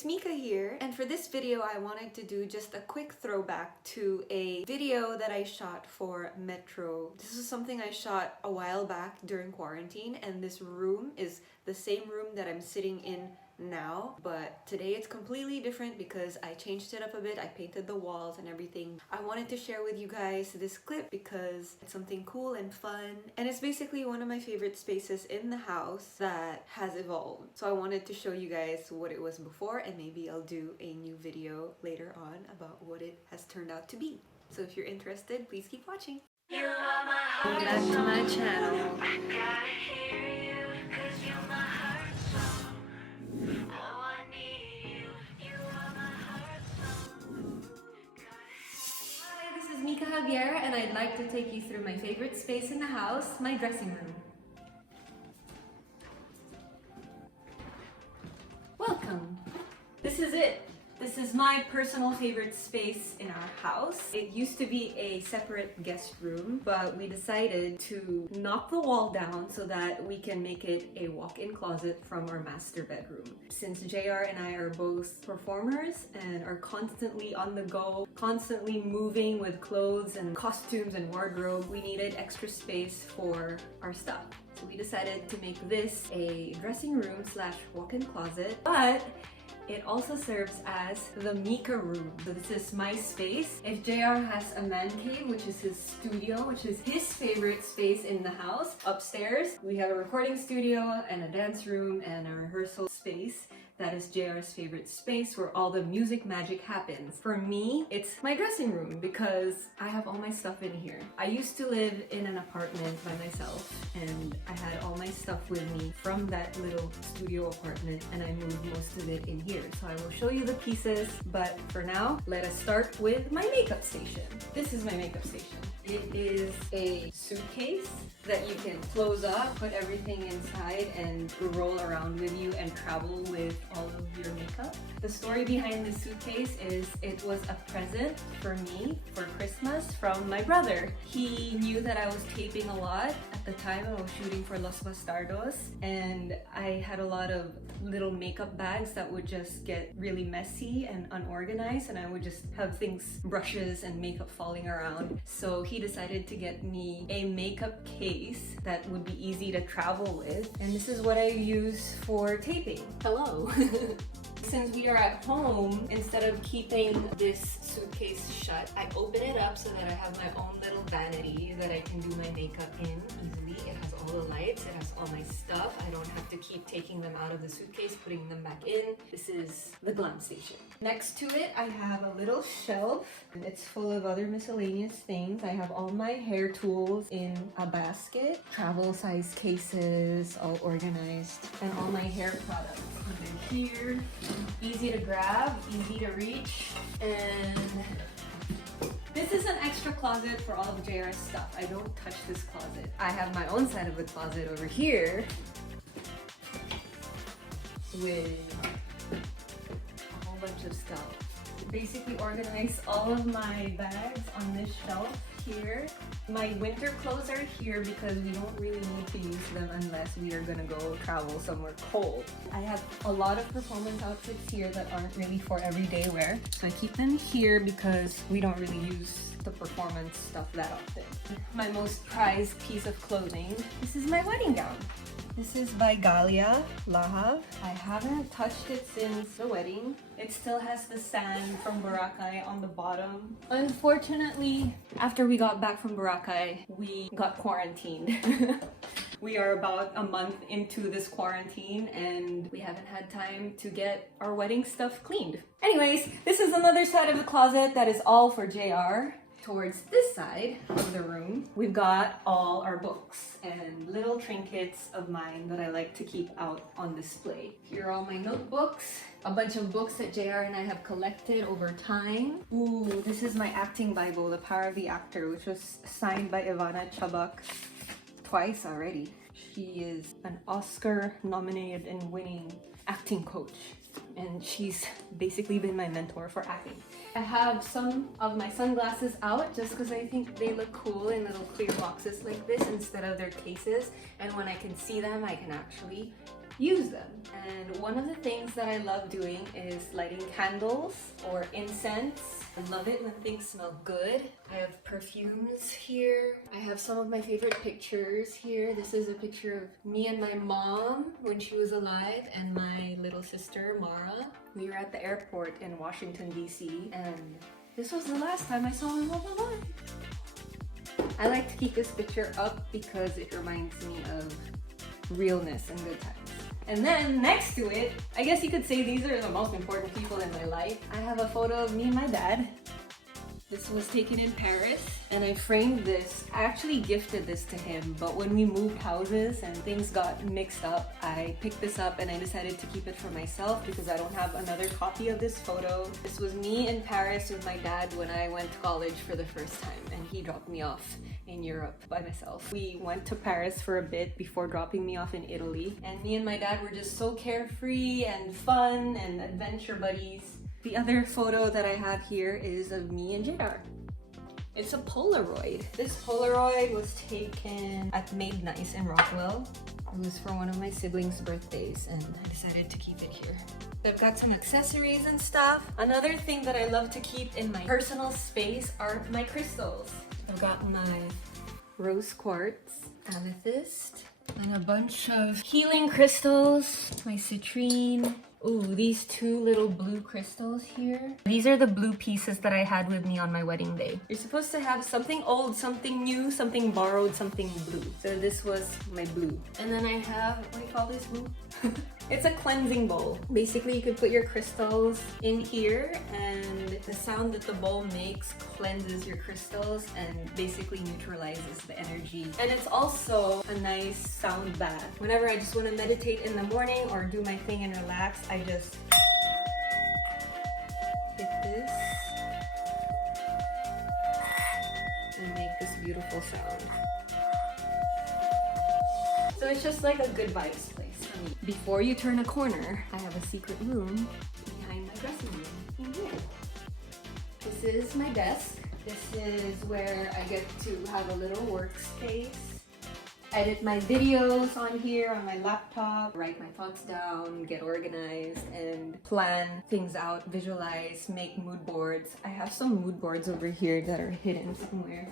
it's Mika here, and for this video I wanted to do just a quick throwback to a video that I shot for Metro. This is something I shot a while back during quarantine, and this room is the same room that I'm sitting in now, but today it's completely different because I changed it up a bit. I painted the walls and everything. I wanted to share with you guys this clip because it's something cool and fun, and it's basically one of my favorite spaces in the house that has evolved. So I wanted to show you guys what it was before, and maybe I'll do a new video later on about what it has turned out to be. So if you're interested, please keep watching. Welcome back to my channel. Mika Javier, and I'd like to take you through my favorite space in the house, my dressing room. Welcome! This is it. This is my personal favorite space in our house. It used to be a separate guest room, but we decided to knock the wall down so that we can make it a walk-in closet from our master bedroom. Since JR and I are both performers and are constantly on the go, constantly moving with clothes and costumes and wardrobe, we needed extra space for our stuff. So we decided to make this a dressing room slash walk-in closet, but it also serves as the Mika room. So this is my space. If JR has a man cave, which is his studio, which is his favorite space in the house, upstairs we have a recording studio and a dance room and a rehearsal space. That is JR's favorite space where all the music magic happens. For me, it's my dressing room because I have all my stuff in here. I used to live in an apartment by myself, and I had all my stuff with me from that little studio apartment, and I moved most of it in here. So I will show you the pieces, but for now, let us start with my makeup station. This is my makeup station. It is a suitcase that you can close up, put everything inside, and roll around with you and travel with all of your makeup. The story behind this suitcase is it was a present for me for Christmas from my brother. He knew that I was taping a lot at the time. I was shooting for Los Bastardos, and I had a lot of little makeup bags that would just get really messy and unorganized, and I would just have things, brushes and makeup falling around. So he decided to get me a makeup case that would be easy to travel with, and this is what I use for taping. Hello! Since we are at home, instead of keeping this suitcase shut, I open it up so that I have my own little vanity that I can do my makeup in easily. It has all the lights, it has all my stuff. I don't have to keep taking them out of the suitcase, putting them back in. This is the Glam Station. Next to it, I have a little shelf, and it's full of other miscellaneous things. I have all my hair tools in a basket, travel size cases all organized, and all my hair products. Here, easy to grab, easy to reach, and this is an extra closet for all of JR's stuff. I don't touch this closet. I have my own side of the closet over here with a whole bunch of stuff. Basically organize all of my bags on this shelf here. My winter clothes are here because we don't really need to use them unless we are gonna go travel somewhere cold. I have a lot of performance outfits here that aren't really for everyday wear. So I keep them here because we don't really use the performance stuff that often. My most prized piece of clothing, this is my wedding gown. This is by Galia Lahav. I haven't touched it since the wedding. It still has the sand from Boracay on the bottom. Unfortunately, after we got back from Boracay, we got quarantined. We are about a month into this quarantine and we haven't had time to get our wedding stuff cleaned. Anyways, this is another side of the closet that is all for JR. Towards this side of the room, we've got all our books and little trinkets of mine that I like to keep out on display. Here are all my notebooks, a bunch of books that JR and I have collected over time. Ooh, this is my acting Bible, The Power of the Actor, which was signed by Ivana Chabak twice already. She is an Oscar-nominated and winning acting coach, and she's basically been my mentor for acting. I have some of my sunglasses out just because I think they look cool in little clear boxes like this instead of their cases, and when I can see them I can actually use them. And one of the things that I love doing is lighting candles or incense. I love it when things smell good. I have perfumes here. I have some of my favorite pictures here. This is a picture of me and my mom when she was alive and my little sister, Mara. We were at the airport in Washington, D.C. and this was the last time I saw my mom alive. I like to keep this picture up because it reminds me of realness and good times. And then next to it, I guess you could say these are the most important people in my life. I have a photo of me and my dad. This was taken in Paris and I framed this. I actually gifted this to him, but when we moved houses and things got mixed up, I picked this up and I decided to keep it for myself because I don't have another copy of this photo. This was me in Paris with my dad when I went to college for the first time and he dropped me off in Europe by myself. We went to Paris for a bit before dropping me off in Italy, and me and my dad were just so carefree and fun and adventure buddies. The other photo that I have here is of me and JR. It's a Polaroid. This Polaroid was taken at Made Nice in Rockwell. It was for one of my siblings' birthdays and I decided to keep it here. I've got some accessories and stuff. Another thing that I love to keep in my personal space are my crystals. I've got my rose quartz, amethyst, and a bunch of healing crystals, my citrine. Ooh, these two little blue crystals here. These are the blue pieces that I had with me on my wedding day. You're supposed to have something old, something new, something borrowed, something blue. So this was my blue. And then I have, what do you call this blue? It's a cleansing bowl. Basically, you could put your crystals in here and the sound that the bowl makes cleanses your crystals and basically neutralizes the energy. And it's also a nice sound bath. Whenever I just want to meditate in the morning or do my thing and relax, I just hit this and make this beautiful sound. So it's just like a good vibes place for me. Before you turn a corner, I have a secret room behind my dressing room in here. This is my desk. This is where I get to have a little workspace. Edit my videos on here on my laptop, write my thoughts down, get organized, and plan things out, visualize, make mood boards. I have some mood boards over here that are hidden somewhere.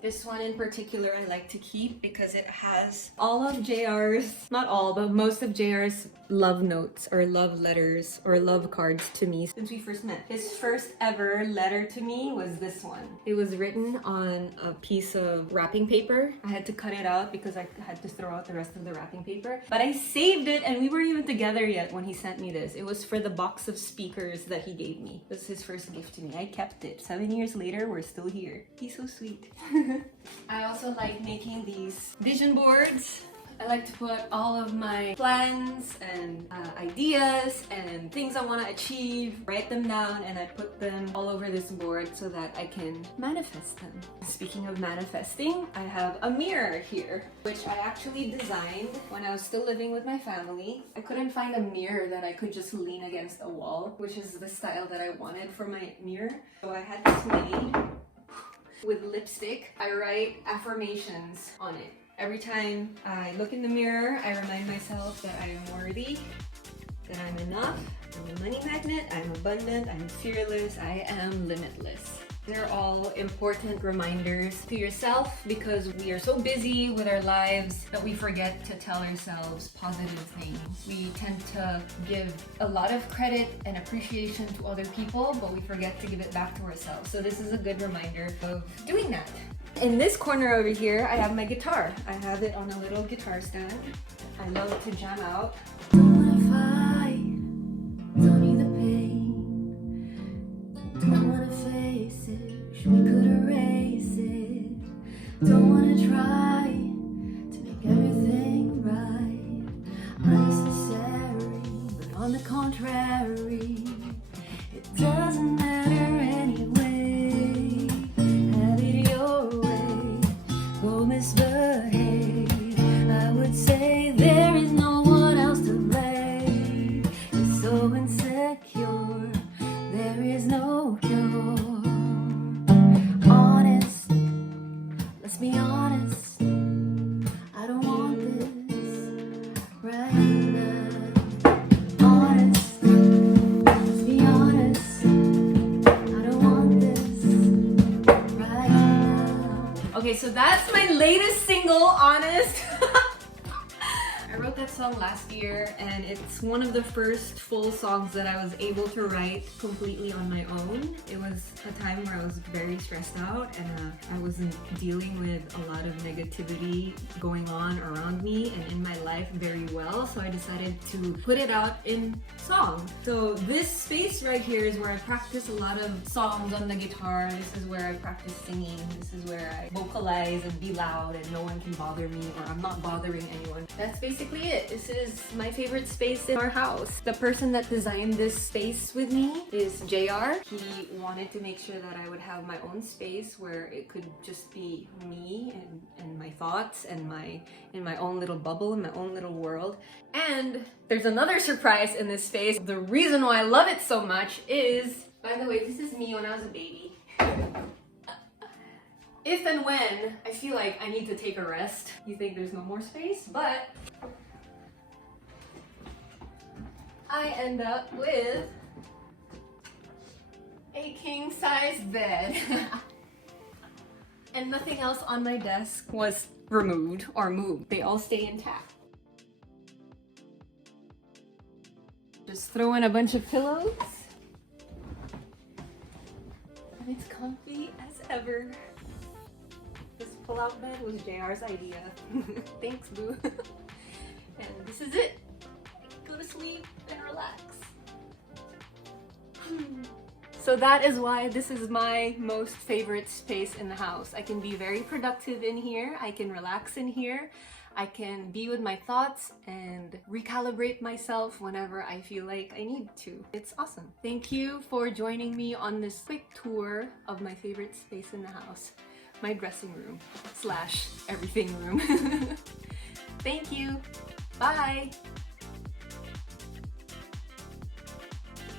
This one in particular I like to keep because it has all of JR's, not all, but most of JR's love notes or love letters or love cards to me since we first met. His first ever letter to me was this one. It was written on a piece of wrapping paper. I had to cut it out because I had to throw out the rest of the wrapping paper. But I saved it and we weren't even together yet when he sent me this. It was for the box of speakers that he gave me. It was his first gift to me. I kept it. 7 years later, we're still here. He's so sweet. I also like making these vision boards. I like to put all of my plans and ideas and things I want to achieve, write them down, and I put them all over this board so that I can manifest them. Speaking of manifesting, I have a mirror here, which I actually designed when I was still living with my family. I couldn't find a mirror that I could just lean against a wall, which is the style that I wanted for my mirror. So I had this made. With lipstick, I write affirmations on it. Every time I look in the mirror, I remind myself that I am worthy, that I'm enough, I'm a money magnet, I'm abundant, I'm fearless, I am limitless. They're all important reminders to yourself because we are so busy with our lives that we forget to tell ourselves positive things. We tend to give a lot of credit and appreciation to other people, but we forget to give it back to ourselves. So this is a good reminder of doing that. In this corner over here, I have my guitar. I have it on a little guitar stand. I love to jam out. Don't wanna fight, don't need the pain. Don't wanna face it, wish we could erase it. Don't wanna try to make everything right. Unnecessary, but on the contrary, it doesn't matter anyway. Have it your way, go misbehave. I would say there is no one else to blame. You're so insecure, there is no cure. Honest, let's be honest. right now. Honest, let's be honest. I don't want this right now. Okay, so that's my latest single, Honest. I wrote that song last year, and it's one of the first full songs that I was able to write completely on my own. It was a time where I was very stressed out, and I wasn't dealing with a lot of negativity going on around me and in my life very well, so I decided to put it out in song. So this space right here is where I practice a lot of songs on the guitar. This is where I practice singing. This is where I vocalize and be loud and no one can bother me, or I'm not bothering anyone. That's basically it. This is my favorite space in our house. The person that designed this space with me is JR. He wanted to make sure that I would have my own space where it could just be me and my thoughts and in my own little bubble, in my own little world. And there's another surprise in this space. The reason why I love it so much is, by the way, this is me when I was a baby. If and when I feel like I need to take a rest, you think there's no more space, but I end up with a king-size bed. And nothing else on my desk was removed or moved. They all stay intact. Just throw in a bunch of pillows. And it's comfy as ever. This pull-out bed was JR's idea. Thanks, boo. And this is it. Go to sleep and relax. So that is why this is my most favorite space in the house. I can be very productive in here. I can relax in here. I can be with my thoughts and recalibrate myself whenever I feel like I need to. It's awesome. Thank you for joining me on this quick tour of my favorite space in the house. My dressing room / everything room. Thank you. Bye.